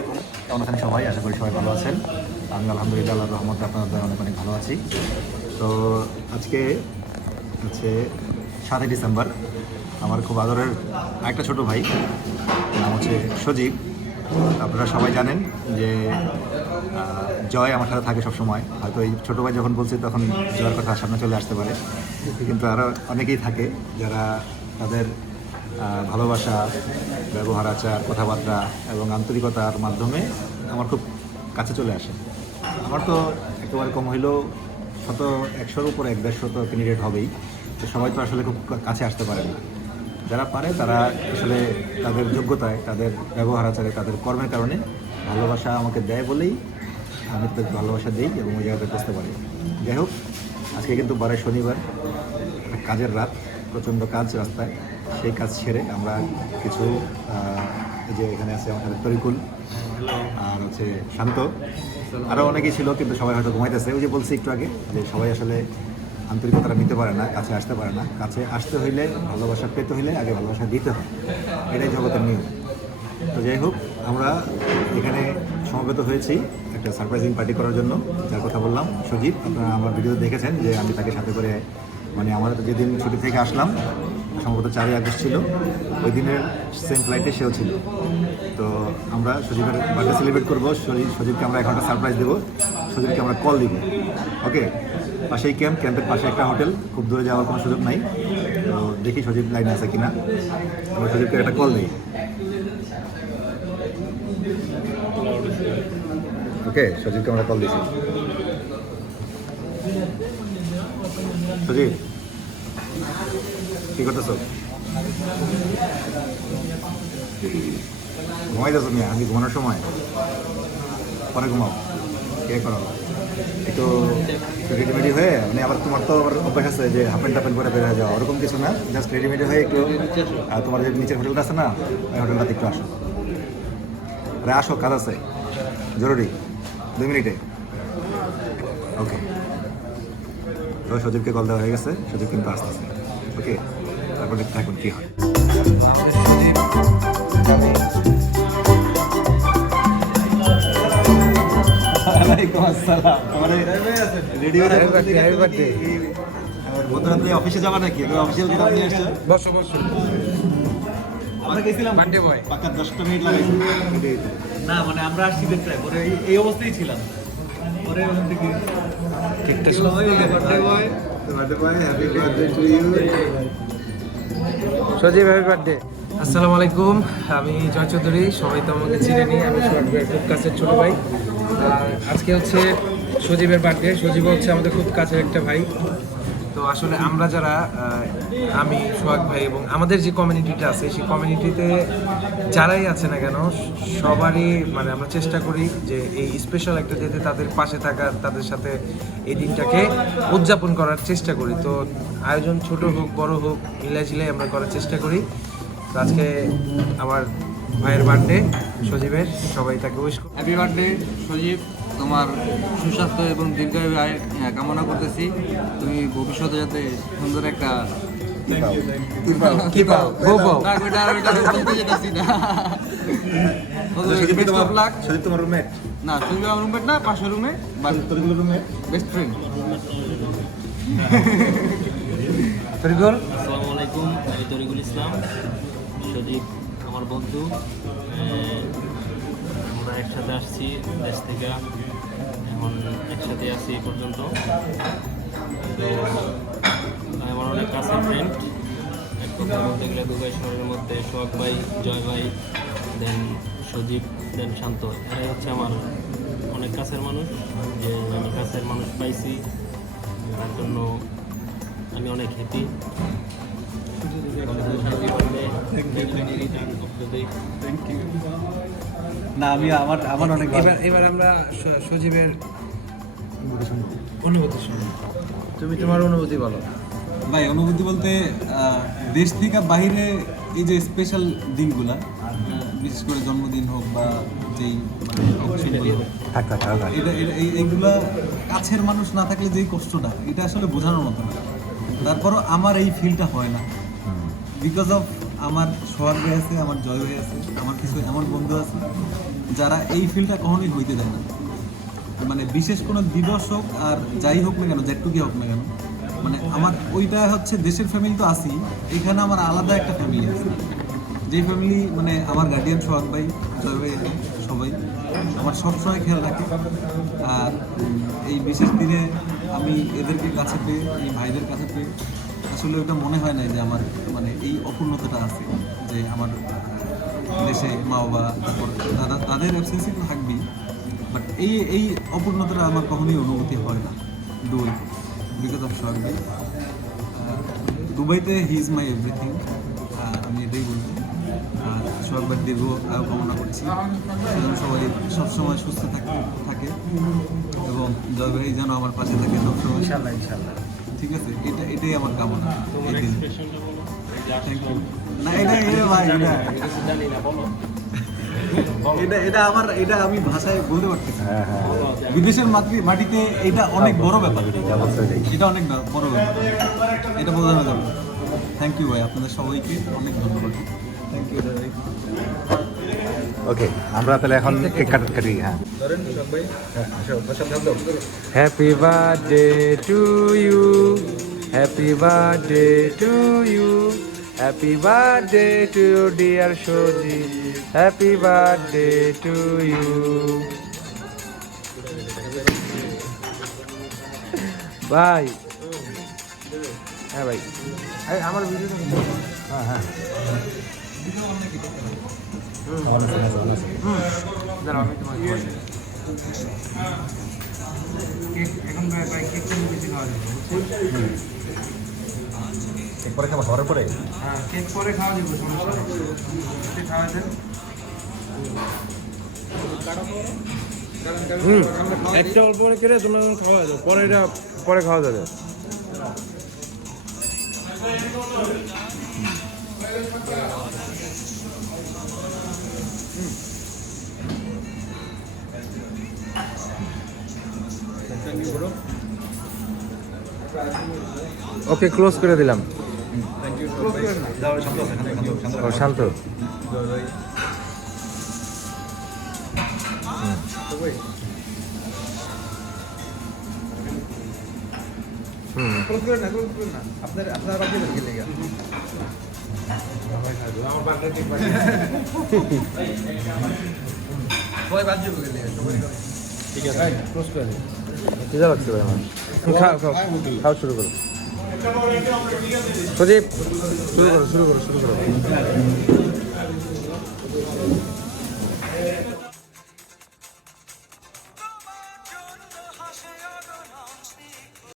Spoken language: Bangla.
আলাইকুম, কেমন আছেন সবাই? আশা করি সবাই ভালো আছেন। আমি আলহামদুলিল্লাহ আল্লাহর রহমতে আপনাদের অনেক অনেক ভালো আছি। তো আজকে হচ্ছে 7ই ডিসেম্বর। আমার খুব আদরের আরেকটা ছোটো ভাই, নাম হচ্ছে সজীব। আপনারা সবাই জানেন যে জয় আমার সাথে থাকে সবসময়। হয়তো এই ছোটো ভাই যখন বলছি তখন জয়ের কথা সামনে চলে আসতে পারে, কিন্তু আরও অনেকেই থাকে যারা তাদের ভালোবাসা, ব্যবহার, আচার, কথাবার্তা এবং আন্তরিকতার মাধ্যমে আমার খুব কাছে চলে আসে। আমার তো একেবারে কম হইলেও 100-100-র উপরে 150 তো ক্যান্ডিডেট হবেই। তো সবাই তো আসলে খুব কাছে আসতে পারে না। যারা পারে তারা আসলে তাদের যোগ্যতায়, তাদের ব্যবহার আচারে, তাদের কর্মের কারণে ভালোবাসা আমাকে দেয় বলেই আমি তাদের ভালোবাসা দিই এবং ওই জায়গাতে বুঝতে পারি। যাই হোক, আজকে কিন্তু বারে শনিবার, কাজের রাত, প্রচণ্ড কাজ রাস্তায়। সেই কাজ সেরে আমরা কিছু এই যে এখানে আছে আমার সাথে তরিকুল, আর হচ্ছে শান্ত, আরও অনেকেই ছিল, কিন্তু সবাই হয়তো ঘুমাইতেছে। ওই যে বলছি একটু আগে যে সবাই আসলে আন্তরিকতাটা নিতে পারে না, কাছে আসতে পারে না। কাছে আসতে হইলে, ভালোবাসা পেতে হইলে আগে ভালোবাসা দিতে হয়, এটাই জগতের নিয়ম। তো যাই হোক, আমরা এখানে সমবেত হয়েছি একটা সারপ্রাইজিং পার্টি করার জন্য, যার কথা বললাম সজীব। আপনারা আমার ভিডিওতে দেখেছেন যে আমি তাকে সাথে করে, মানে আমরা যেদিন ছুটি থেকে আসলাম সম্ভবত 4ই আগস্ট ছিল, ওই দিনের সেম ফ্লাইটে সেও ছিল। তো আমরা সজীবের বার্থডে সেলিব্রেট করবো। সজীবকে আমরা এখন একটা সারপ্রাইজ দেবো, সজীবকে আমরা কল দিব। ওকে, পাশেই ক্যাম্পের পাশে একটা হোটেল, খুব দূরে যাওয়ার কোনো সুযোগ নাই। তো দেখি সজীব লাইনে আছে কিনা, আমরা সজীবকে একটা কল দিই। ওকে, সজীবকে আমরা কল দিয়েছি। সজীব, কি করতেছো? ঘুমাইতেছো? আমি ঘুমানোর সময়, পরে ঘুমাও, কে করো একটু রেডিমেডি হয়ে, মানে আবার তোমার তো আবার অভ্যাস আছে যে হাফ প্যান্ট টাফেন্ট করে বের হয়ে যাওয়া, ওরকম কিছু না, জাস্ট রেডিমেডি হয়ে একটু তোমার যে নিচের হোটেলটা আছে না, ওই হোটেলটাতে একটু আসো। আরে আসো, কাজ আছে জরুরি, 2 মিনিটে। ওকে, তো সজীবকে কল দেওয়া হয়ে গেছে, সজীব কিন্তু আসতেছে। ওকে, তারপর দেখতে এখন কী হয়। অফিসে যাবা নাকি? অফিসিয়াল কিতাব নিয়ে আসছো? বসো বসো। আমরা গেছিলাম বার্থডে বয় পাক্কা 10টা মিনিট লাগাইছি না, মানে আমরা আসছি দেখতে পরে এই অবস্থায় ছিলাম, পরে ওখান থেকে ঠিকঠাক birthday boy. Happy birthday to you. Sajib, happy birthday. আসসালামু আলাইকুম, আমি জয় চৌধুরী। সবাই তো আমাকে চিনে নি, আমি সোহাগের খুব কাছের ছোটো ভাই। আর আজকে হচ্ছে সজীবের বার্থডে। সজীব হচ্ছে আমাদের খুব কাছের একটা ভাই। তো আসলে আমরা যারা আমি, সোহাগ ভাই এবং আমাদের যে কমিউনিটিটা আছে, সেই কমিউনিটিতে যারাই আছে না কেন, সবারই মানে আমরা চেষ্টা করি যে এই স্পেশাল একটা ডেতে তাদের পাশে থাকার, তাদের সাথে এই দিনটাকে উদযাপন করার চেষ্টা করি। তো আয়োজন ছোট হোক বড় হোক, মিলাঝিলাই আমরা করার চেষ্টা করি। তো আজকে আমার ভাইয়ের বার্থডে, সজীবের, সবাই তাকে উইশ করি। হ্যাপি বার্থডে সজীব, তোমার সুস্বাস্থ্য এবং দীর্ঘায়ু কামনা করতেছি। তুমি ভবিষ্যতে যাতে সুন্দর একটা কি পাও? বউ পাও? বলতে যেতেছি না। সজীব বেস্ট অফ লাক। সজীব তোমার রুমমেট? না, সজীব আমার রুমমেট না, পাশের রুমে, তরিকুলের রুমমেট, বেস্ট ফ্রেন্ড। তরিকুল, আসসালামু আলাইকুম, আমি তরিকুল ইসলাম। সজীব আমার বন্ধু, আমরা একসাথে আসছি দেশ থেকে, এখন একসাথে আছি এই পর্যন্ত। তো আমার অনেক কাছের ফ্রেন্ড, এক কথা বলতে গেলে দুবাই শহরের মধ্যে সোহাগ ভাই, জয় ভাই, দেন সজীব, দেন শান্ত, এরাই হচ্ছে আমার অনেক কাছের মানুষ। যে আমি কাছের মানুষ পাইছি, তার জন্য আমি অনেক হ্যাপি। না, আমি আমার অনেক এবার আমরা সজীবের অনুভূতি শুনি। তুমি তোমার অনুভূতি বলো। ভাই, অনুভূতি বলতে দেশ থেকে বাইরে এই যে স্পেশাল দিনগুলা, বিশেষ করে জন্মদিন হোক বা যেই মানে অকেশনগুলো হোক, এইগুলা কাছের মানুষ না থাকলে যেই কষ্টটা, এটা আসলে বোঝানোর মতো না। তারপরও আমার এই ফিলটা হয় না, বিকজ অফ আমার সোহাগ ভাই আছে, আমার জয় ভাই আছে, আমার কিছু এমন বন্ধু আছে যারা এই ফিল্ডটা কখনোই হইতে দেয় না। মানে বিশেষ কোনো দিবস হোক আর যাই হোক না কেন, যেটুকি হোক না কেন, মানে আমার ওইটা হচ্ছে দেশের ফ্যামিলি তো আছেই, এখানে আমার আলাদা একটা ফ্যামিলি আছে। যেই ফ্যামিলি মানে আমার গার্ডিয়ান সোহাগ ভাই, জয় ভাই, সবাই আমার সবসময় খেয়াল রাখে। আর এই বিশেষ দিনে আমি এদেরকে কাছে পেয়ে, এই ভাইদের কাছে পেয়ে আসলে ওটা মনে হয় না যে আমার মানে এই অপূর্ণতাটা আছে, যে আমার দেশে মা বাবা, তারপর তাদের অ্যাবসেন্সই তো থাকবেই, বাট এই অপূর্ণতাটা আমার কখনোই অনুভূতি হয় না দুবাই, বিকজ অফ সোহাগ ভাই। দুবাইতে হি ইজ মাই এভরিথিং, আমি এটাই বলবো। আর সোহাগ ভাই দীর্ঘ আয়ু কামনা করছি, যেন সবাই সবসময় সুস্থ থাকে এবং জয় ভাই যেন আমার পাশে থাকে সবসময়, ইনশাল্লাহ ইনশাল্লাহ। ঠিক আছে? এটাই আমার কামনা। তোমার এই দিন এক্সপ্রেশনটা বলো। Thank you. না এটা ভাই এটা তো জানি না, বলো। এটা আমি ভাষায় বলতে পারতেছি না। হ্যাঁ হ্যাঁ, বিদেশের মাটিতে এটা অনেক বড় ব্যাপার, অবশ্যই। এটা অনেক বড় ব্যাপার, এটা বোঝানো যাবে। থ্যাংক ইউ ভাই, আপনাদের সবাইকে অনেক ধন্যবাদ। থ্যাংক ইউ ভাই। ওকে, আমরা তাহলে এখন কেক কাটি। হ্যাঁ, happy birthday to you, happy birthday to you, happy birthday to dear Saji, happy birthday to you. ভাই, হ্যাঁ ভাই, আমার ভিডিও হ্যাঁ হ্যাঁ, দাঁড়াও আমি তোমাকে বলি। কেক এখন ভাই কেকটা বেশি খাওয়া যাবে, কেক পরে খাবো, খাওয়ার পরে। হ্যাঁ কেক পরে খাওয়া যাবে, সমস্যা নেই, কেক খাওয়া যাবে। একটা অল্প করে কেটে তোমরা খাওয়া যাবে, পরে এটা পরে খাওয়া যাবে। ওকে, ক্লোজ করে দিলাম। ও শান্ত। ঠিক আছে, ক্লোজ করে দিন। খিদা লাগছে ভাই আমার। খাও খাও খাও, শুরু করো সজীব, শুরু করো।